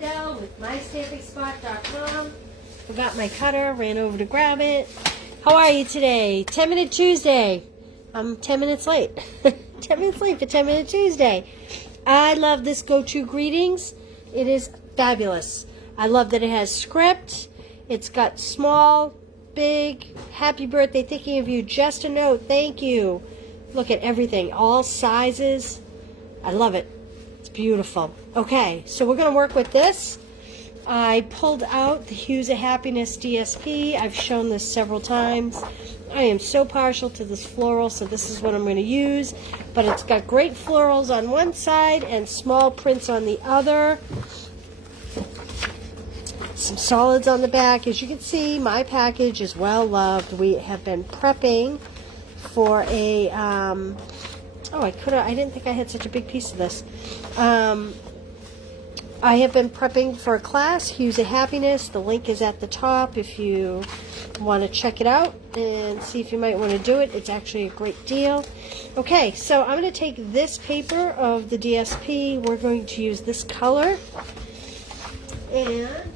Fidel with MyStampingSpot.com. Forgot my cutter, ran over to grab it. How are you today? 10-Minute Tuesday. I'm 10 minutes late. 10 minutes late for 10-Minute Tuesday. I love this Go-To Greetings. It is fabulous. I love that it has script. It's got small, big, happy birthday, thinking of you, just a note, thank you. Look at everything, all sizes. I love it. It's beautiful. Okay, so we're going to work with this. I pulled out the Hues of Happiness DSP. I've shown this several times. I am so partial to this floral, so this is what I'm going to use. But it's got great florals on one side and small prints on the other. Some solids on the back. As you can see, my package is well loved. We have been prepping for a I didn't think I had such a big piece of this. I have been prepping for a class, Hues of Happiness. The link is at the top if you want to check it out and see if you might want to do it. It's actually a great deal. Okay, so I'm going to take this paper of the DSP. We're going to use this color. And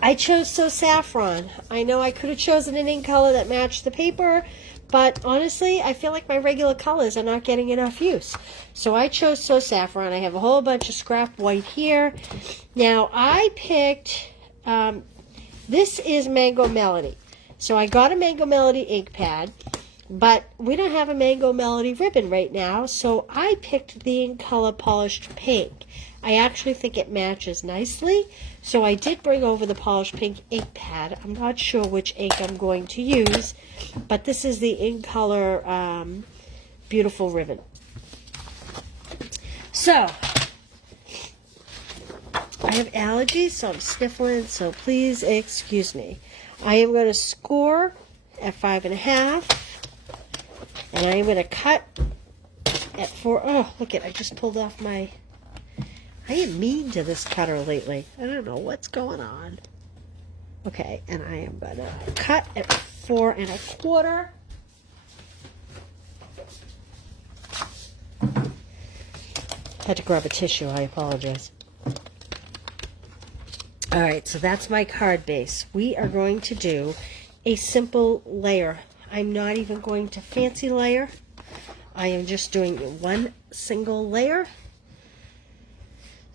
I chose So Saffron. I know I could have chosen an ink color that matched the paper, but honestly, I feel like my regular colors are not getting enough use. So I chose So Saffron. I have a whole bunch of scrap white here. Now, I picked, this is Mango Melody. So I got a Mango Melody ink pad, but we don't have a Mango Melody ribbon right now, so I picked the ink color Polished Pink. I actually think it matches nicely, so I did bring over the Polished Pink ink pad. I'm not sure which ink I'm going to use, but this is the ink color Beautiful Ribbon. So, I have allergies, so I'm sniffling, so please excuse me. I am going to score at 5.5, and I am going to cut at 4. Oh, look it, I just pulled off my... I am mean to this cutter lately. I don't know what's going on. Okay, and I am going to cut at 4.25. Had to grab a tissue, I apologize. Alright, so that's my card base. We are going to do a simple layer. I'm not even going to fancy layer. I am just doing one single layer.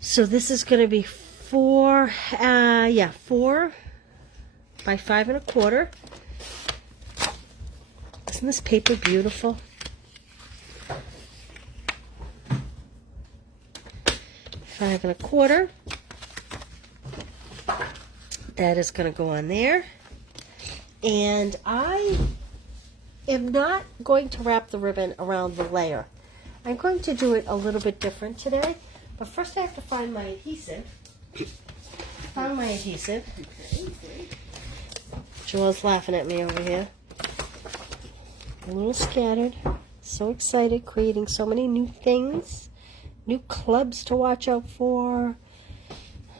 So this is going to be 4 by 5.25. Isn't this paper beautiful? 5.25. That is going to go on there. And I am not going to wrap the ribbon around the layer. I'm going to do it a little bit different today. But first I have to find my adhesive. Found my adhesive. Joelle's laughing at me over here. A little scattered. So excited, creating so many new things. New clubs to watch out for.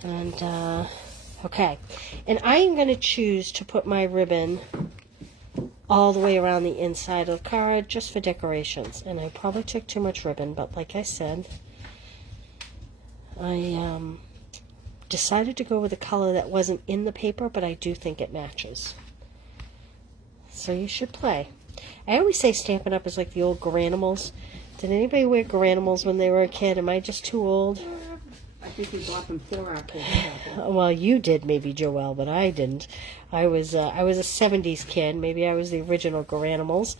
And, okay. And I am going to choose to put my ribbon all the way around the inside of the card just for decorations. And I probably took too much ribbon, but like I said, I decided to go with a color that wasn't in the paper, but I do think it matches. So you should play. I always say Stampin' Up! Is like the old Garanimals. Did anybody wear Garanimals when they were a kid? Am I just too old? I think we bought them for our kids. Well, you did maybe, Joelle, but I didn't. I was a 70s kid. Maybe I was the original Garanimals.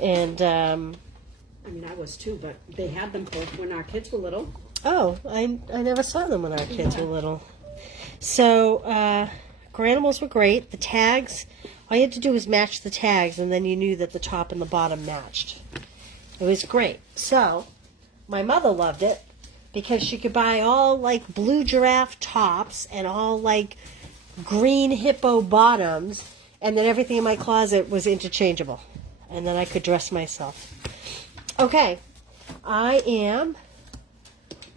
And, I mean, I was too, but they had them for when our kids were little. Oh, I never saw them when our kids were little. So, Garanimals were great. The tags, all you had to do was match the tags, and then you knew that the top and the bottom matched. It was great. So, my mother loved it because she could buy all, like, blue giraffe tops and all, like, green hippo bottoms, and then everything in my closet was interchangeable. And then I could dress myself. Okay, I am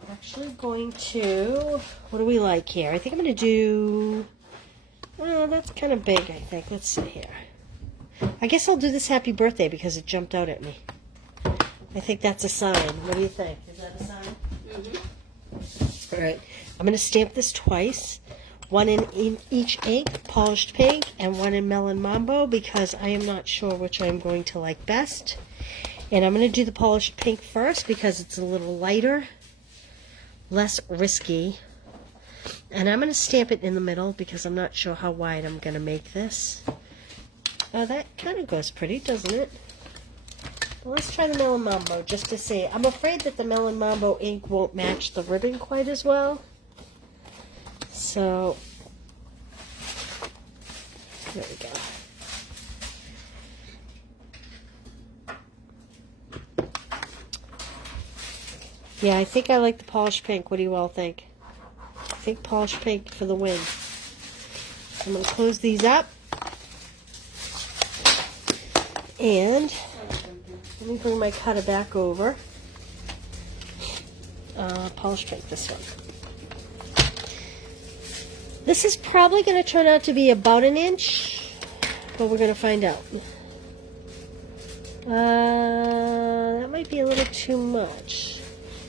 actually going to, what do we like here? I think I'm going to do, that's kind of big, I think. Let's see here. I guess I'll do this happy birthday because it jumped out at me. I think that's a sign. What do you think? Is that a sign? Mm-hmm. All right, I'm going to stamp this twice. One in each ink, polished pink, and one in Melon Mambo, because I am not sure which I'm going to like best. And I'm going to do the polished pink first because it's a little lighter, less risky. And I'm going to stamp it in the middle because I'm not sure how wide I'm going to make this. That kind of goes pretty, doesn't it? Well, let's try the Melon Mambo just to see. I'm afraid that the Melon Mambo ink won't match the ribbon quite as well. So, there we go. Yeah, I think I like the polished pink. What do you all think? I think polished pink for the win. I'm going to close these up. And let me bring my cutter back over. Polished pink, this one. This is probably going to turn out to be about an inch, but we're going to find out. That might be a little too much.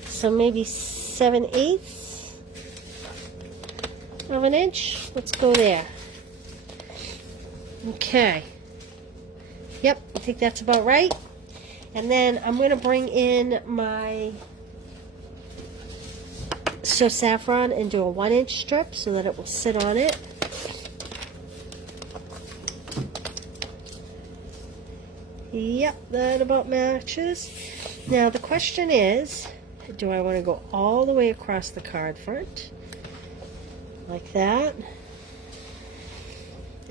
So maybe 7/8 of an inch. Let's go there. Okay. Yep, I think that's about right. And then I'm going to bring in my So Saffron and do a 1-inch strip so that it will sit on it. Yep, that about matches. Now the question is, do I want to go all the way across the card front like that,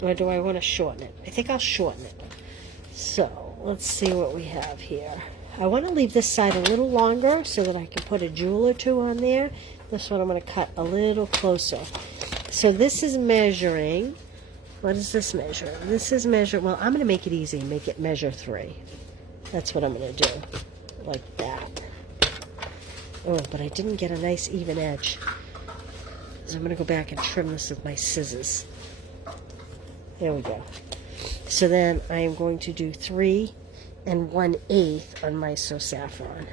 or do I want to shorten it? I think I'll shorten it. So let's see what we have here. I want to leave this side a little longer so that I can put a jewel or two on there. This one I'm going to cut a little closer. So this is measuring, what is this measure? This is measure, well, I'm going to make it easy, make it measure 3. That's what I'm going to do, like that. Oh, but I didn't get a nice even edge. So I'm going to go back and trim this with my scissors. There we go. So then I am going to do 3 1/8 on my So Saffron.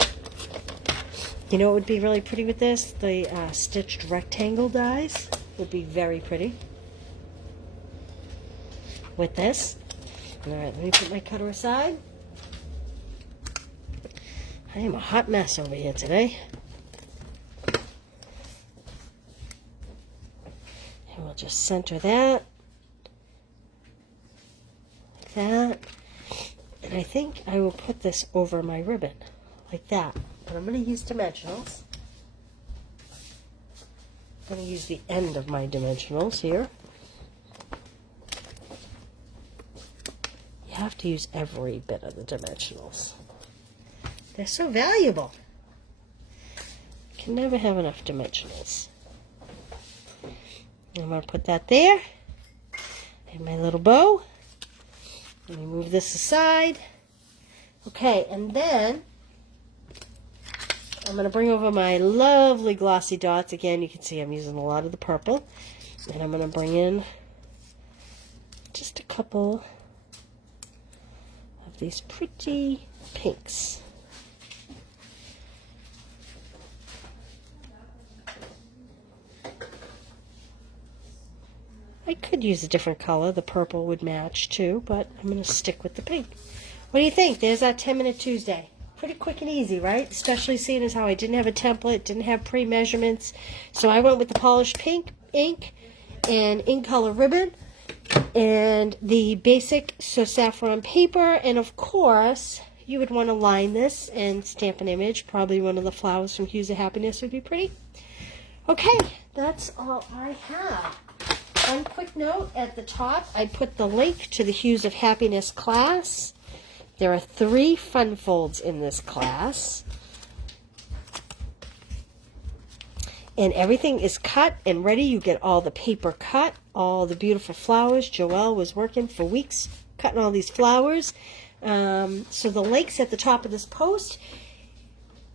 You know what would be really pretty with this? The stitched rectangle dies would be very pretty with this. Alright, let me put my cutter aside. I am a hot mess over here today. And we'll just center that. Like that. And I think I will put this over my ribbon. Like that. But I'm going to use dimensionals. I'm going to use the end of my dimensionals here. You have to use every bit of the dimensionals. They're so valuable. You can never have enough dimensionals. I'm going to put that there. And my little bow. Let me move this aside. Okay, and then I'm going to bring over my lovely glossy dots. Again, you can see I'm using a lot of the purple. And I'm going to bring in just a couple of these pretty pinks. I could use a different color. The purple would match too, but I'm going to stick with the pink. What do you think? There's our 10-minute Tuesday. Pretty quick and easy, right? Especially seeing as how I didn't have a template, didn't have pre-measurements. So I went with the polished pink ink and in color ribbon and the basic So Saffron paper. And of course, you would want to line this and stamp an image. Probably one of the flowers from Hues of Happiness would be pretty. Okay, that's all I have. One quick note at the top, I put the link to the Hues of Happiness class. There are 3 fun folds in this class. And everything is cut and ready. You get all the paper cut, all the beautiful flowers. Joelle was working for weeks cutting all these flowers. So the link's at the top of this post.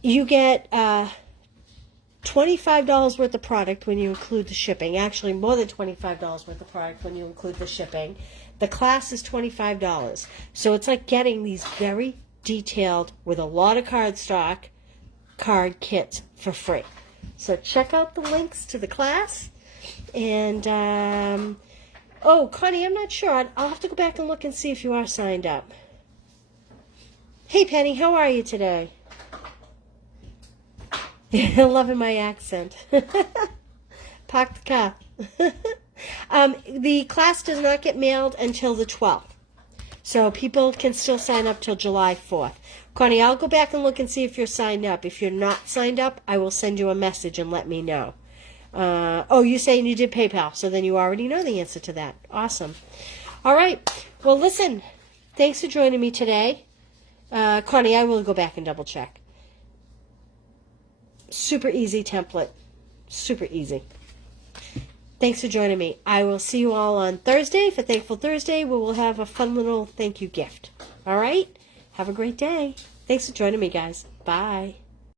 You get $25 worth of product when you include the shipping. Actually, more than $25 worth of product when you include the shipping. The class is $25. So it's like getting these very detailed, with a lot of cardstock, card kits for free. So check out the links to the class. And, oh, Connie, I'm not sure. I'll have to go back and look and see if you are signed up. Hey, Penny, how are you today? Loving my accent. Park the car. The class does not get mailed until the 12th. So people can still sign up till July 4th. Connie, I'll go back and look and see if you're signed up. If you're not signed up, I will send you a message and let me know. Oh, you're saying you did PayPal, so then you already know the answer to that. Awesome. All right. Well, listen, thanks for joining me today. Connie, I will go back and double check. Super easy template. Super easy. Thanks for joining me. I will see you all on Thursday for Thankful Thursday, where we'll have a fun little thank you gift. All right? Have a great day. Thanks for joining me, guys. Bye.